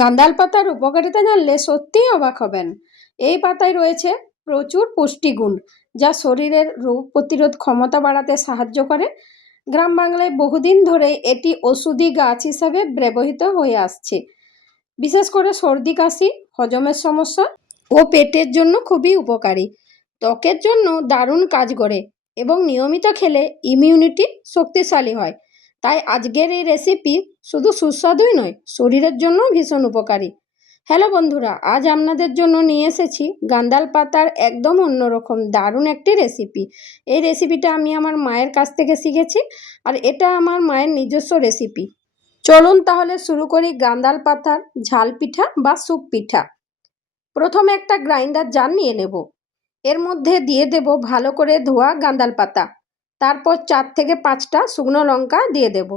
গাঁদাল পাতার উপকারিতা জানলে সত্যিই অবাক হবেন। এই পাতায় রয়েছে প্রচুর পুষ্টিগুণ, যা শরীরের রোগ প্রতিরোধ ক্ষমতা বাড়াতে সাহায্য করে। গ্রাম বাংলায় বহুদিন ধরে এটি ওষুধি গাছ হিসাবে ব্যবহৃত হয়ে আসছে। বিশেষ করে সর্দি কাশি, হজমের সমস্যা ও পেটের জন্য খুবই উপকারী। ত্বকের জন্য দারুণ কাজ করে এবং নিয়মিত খেলে ইমিউনিটি শক্তিশালী হয়। তাই আজকের এই রেসিপি শুধু সুস্বাদুই নয়, শরীরের জন্য ভীষণ উপকারী। হ্যালো বন্ধুরা, আজ আপনাদের জন্য নিয়ে এসেছি গাঁদাল পাতার একদম অন্যরকম দারুণ একটি রেসিপি। এই রেসিপিটা আমি আমার মায়ের কাছ থেকে শিখেছি, আর এটা আমার মায়ের নিজস্ব রেসিপি। চলুন তাহলে শুরু করি গাঁদাল পাতার ঝাল পিঠা বা স্যুপ পিঠা। প্রথমে একটা গ্রাইন্ডার জার নিয়ে নেব। এর মধ্যে দিয়ে দেব ভালো করে ধোয়া গাঁদাল পাতা। তারপর 4 থেকে 5টা শুকনো লঙ্কা দিয়ে দেব।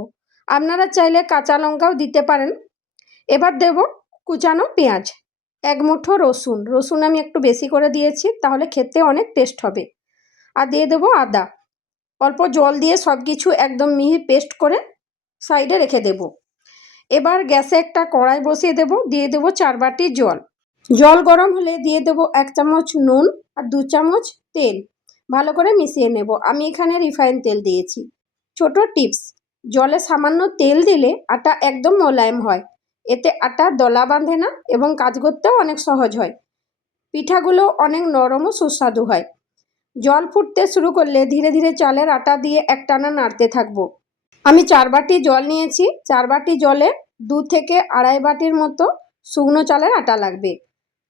আপনারা চাইলে কাঁচা লঙ্কাও দিতে পারেন। এবার দেব কুচানো পেঁয়াজ, 1 মুঠো রসুন আমি একটু বেশি করে দিয়েছি, তাহলে খেতে অনেক টেস্ট হবে। আর দিয়ে দেব আদা। অল্প জল দিয়ে সব কিছু একদম মিহি পেস্ট করে সাইডে রেখে দেব। এবার গ্যাসে একটা কড়াই বসিয়ে দেব, দিয়ে দেব 4 বাটি জল। জল গরম হলে দিয়ে দেব 1 চামচ নুন আর 2 চামচ তেল। ভালো করে মিশিয়ে নেব। আমি এখানে রিফাইন তেল দিয়েছি। ছোট টিপস, জলে সামান্য তেল দিলে আটা একদম মোলায়েম হয়। এতে আটা দলা বাঁধে না এবং কাজ করতেও অনেক সহজ হয়। পিঠাগুলো অনেক নরম ও সুস্বাদু হয়। জল ফুটতে শুরু করলে ধীরে ধীরে চালের আটা দিয়ে একটানা নাড়তে থাকবো। আমি 4 বাটি জল নিয়েছি। 4 বাটি জলে 2 থেকে আড়াই বাটির মতো শুকনো চালের আটা লাগবে।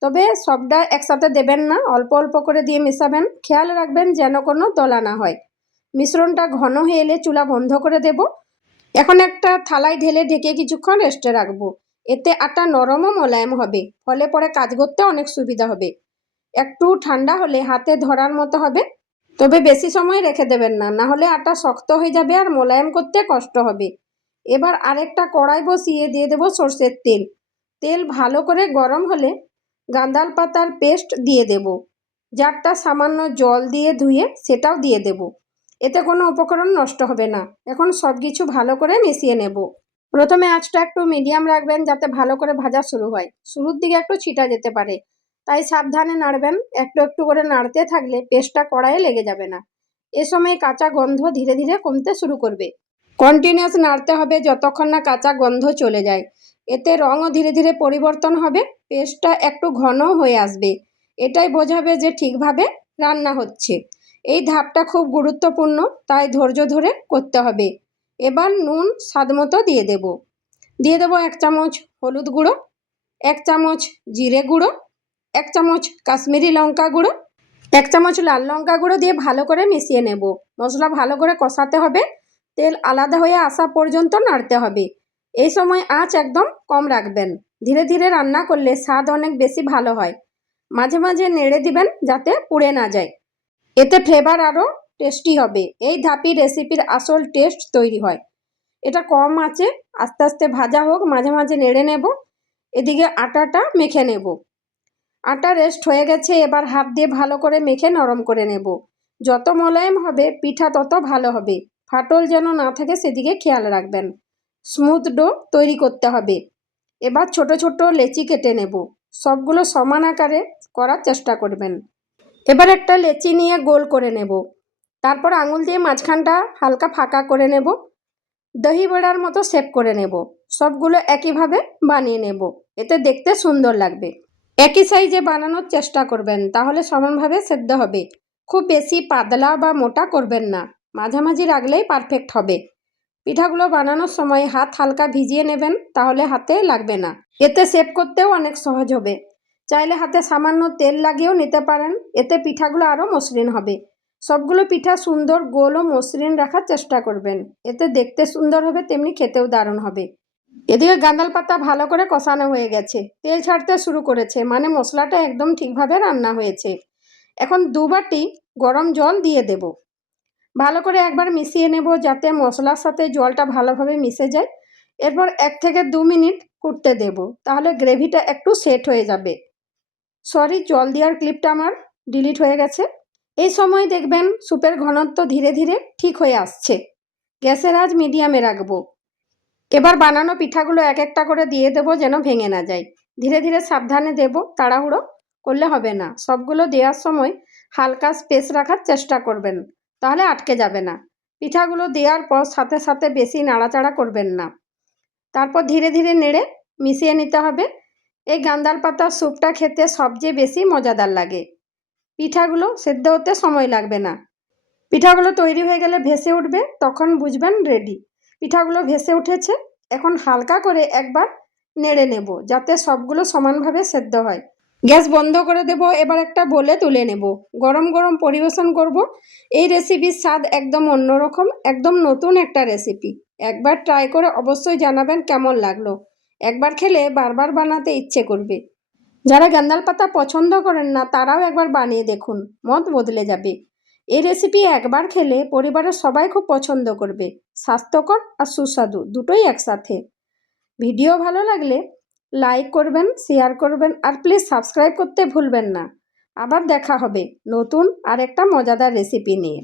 তবে সবটা একসাথে দেবেন না, অল্প অল্প করে দিয়ে মেশাবেন। খেয়াল রাখবেন যেন কোনো দলা না হয়। মিশ্রণটা ঘন হয়ে এলে চুলা বন্ধ করে দেব। এখন একটা থালায় ঢেলে ঢেকে কিছুক্ষণ রেস্টে রাখবো। এতে আটা নরম ও মোলায়েম হবে, ফলে পরে কাজ করতে অনেক সুবিধা হবে। একটু ঠান্ডা হলে হাতে ধরার মতো হবে, তবে বেশি সময় রেখে দেবেন না, না হলে আটা শক্ত হয়ে যাবে আর মোলায়েম করতে কষ্ট হবে। এবার আরেকটা কড়াই বসিয়ে দিয়ে দেব সরষের তেল। তেল ভালো করে গরম হলে গাঁদাল পাতার পেস্ট দিয়ে দেব। জারটা সামান্য জল দিয়ে ধুয়ে সেটাও দিয়ে দেব। এতে কোনো উপকরণ নষ্ট হবে না। এখন সব কিছু ভালো করে মিশিয়ে নেব। প্রথমে আঁচটা একটু মিডিয়াম রাখবেন, যাতে ভালো করে ভাজা শুরু হয়। শুরুর দিকে একটু ছিটা যেতে পারে, তাই সাবধানে নাড়বেন। একটু একটু করে নাড়তে থাকলে পেস্টটা কড়াইয়ে লেগে যাবে না। এ সময় কাঁচা গন্ধ ধীরে ধীরে কমতে শুরু করবে। কন্টিনিউয়াস নাড়তে হবে যতক্ষণ না কাঁচা গন্ধ চলে যায়। এতে রঙও ধীরে ধীরে পরিবর্তন হবে, পেস্টটা একটু ঘন হয়ে আসবে। এটাই বোঝাবে যে ঠিকভাবে রান্না হচ্ছে। এই ধাপটা খুব গুরুত্বপূর্ণ, তাই ধৈর্য ধরে করতে হবে। এবার নুন স্বাদমতো দিয়ে দেব। 1 চামচ হলুদ গুঁড়ো, 1 চামচ জিরে গুঁড়ো, 1 চামচ কাশ্মীরি লঙ্কা গুঁড়ো, 1 চামচ লাল লঙ্কা গুঁড়ো দিয়ে ভালো করে মিশিয়ে নেব। মশলা ভালো করে কষাতে হবে। তেল আলাদা হয়ে আসা পর্যন্ত নাড়তে হবে। এই সময় আঁচ একদম কম রাখবেন। ধীরে ধীরে রান্না করলে স্বাদ অনেক বেশি ভালো হয়। মাঝে মাঝে নেড়ে দিবেন যাতে পুড়ে না যায়। এতে ফ্লেভার আরও টেস্টি হবে। এই ধাপি রেসিপির আসল টেস্ট তৈরি হয়। এটা কম আঁচে আস্তে আস্তে ভাজা হোক, মাঝে মাঝে নেড়ে নেব। এদিকে আটাটা মেখে নেব। আটা রেস্ট হয়ে গেছে। এবার হাত দিয়ে ভালো করে মেখে নরম করে নেব। যত মোলায়েম হবে পিঠা তত ভালো হবে। ফাটল যেন না থাকে সেদিকে খেয়াল রাখবেন। স্মুথ ডো তৈরি করতে হবে। এবার ছোট ছোট লেচি কেটে নেব। সবগুলো সমান আকারে করার চেষ্টা করবেন। এবার একটা লেচি নিয়ে গোল করে নেব। তারপর আঙুল দিয়ে মাঝখানটা হালকা ফাঁকা করে নেব। দহি বড়ার মতো শেপ করে নেব। সবগুলো একইভাবে বানিয়ে নেব, এতে দেখতে সুন্দর লাগবে। একই সাইজে বানানোর চেষ্টা করবেন, তাহলে সমানভাবে সেদ্ধ হবে। খুব বেশি পাতলা বা মোটা করবেন না, মাঝামাঝি রাখলেই পারফেক্ট হবে। পিঠাগুলো বানানোর সময় হাত হালকা ভিজিয়ে নেবেন, তাহলে হাতে লাগবে না। এতে শেপ করতেও অনেক সহজ হবে। চাইলে হাতে সামান্য তেল লাগিয়েও নিতে পারেন, এতে পিঠাগুলো আরও মসৃণ হবে। সবগুলো পিঠা সুন্দর গোল ও মসৃণ রাখার চেষ্টা করবেন। এতে দেখতে সুন্দর হবে, তেমনি খেতেও দারুণ হবে। এদিকে গাঁদাল পাতা ভালো করে কষানো হয়ে গেছে, তেল ছাড়তে শুরু করেছে, মানে মশলাটা একদম ঠিকভাবে রান্না হয়েছে। এখন 2 বাটি গরম জল দিয়ে দেব। ভালো করে একবার মিশিয়ে নেব, যাতে মশলার সাথে জলটা ভালোভাবে মিশে যায়। এরপর 1 থেকে 2 মিনিট ফুটতে দেব, তাহলে গ্রেভিটা একটু সেট হয়ে যাবে। সরি, জল দেওয়ার ক্লিপটা আমার ডিলিট হয়ে গেছে। এই সময় দেখবেন স্যুপের ঘনত্ব ধীরে ধীরে ঠিক হয়ে আসছে। গ্যাসের আঁচ মিডিয়ামে রাখবো। এবার বানানো পিঠাগুলো এক একটা করে দিয়ে দেবো যেন ভেঙে না যায়। ধীরে ধীরে সাবধানে দেব, তাড়াহুড়ো করলে হবে না। সবগুলো দেওয়ার সময় হালকা স্পেস রাখার চেষ্টা করবেন, তাহলে আটকে যাবে না। পিঠাগুলো দেওয়ার পর সাথে সাথে বেশি নাড়াচাড়া করবেন না। তারপর ধীরে ধীরে নেড়ে মিশিয়ে নিতে হবে। এই গান্দাল পাতার স্যুপটা খেতে সবচেয়ে বেশি মজাদার লাগে। পিঠাগুলো সেদ্ধ হতে সময় লাগবে না। পিঠাগুলো তৈরি হয়ে গেলে ভেসে উঠবে, তখন বুঝবেন রেডি। পিঠাগুলো ভেসে উঠেছে। এখন হালকা করে একবার নেড়ে নেব যাতে সবগুলো সমানভাবে সেদ্ধ হয়। গ্যাস বন্ধ করে দেব। এবার একটা বলে তুলে নেব। গরম গরম পরিবেশন করব। এই রেসিপির স্বাদ একদম অন্যরকম, একদম নতুন একটা রেসিপি। একবার ট্রাই করে অবশ্যই জানাবেন কেমন লাগলো। একবার খেলে বারবার বানাতে ইচ্ছে করবে। যারা গান্দাল পাতা পছন্দ করেন না তারাও একবার বানিয়ে দেখুন, মত বদলে যাবে। এই রেসিপি একবার খেলে পরিবারের সবাই খুব পছন্দ করবে। স্বাস্থ্যকর আর সুস্বাদু দুটোই একসাথে। ভিডিও ভালো লাগলে লাইক করবেন, শেয়ার করবেন আর প্লিজ সাবস্ক্রাইব করতে ভুলবেন না। আবার দেখা হবে নতুন আর একটা মজাদার রেসিপি নিয়ে।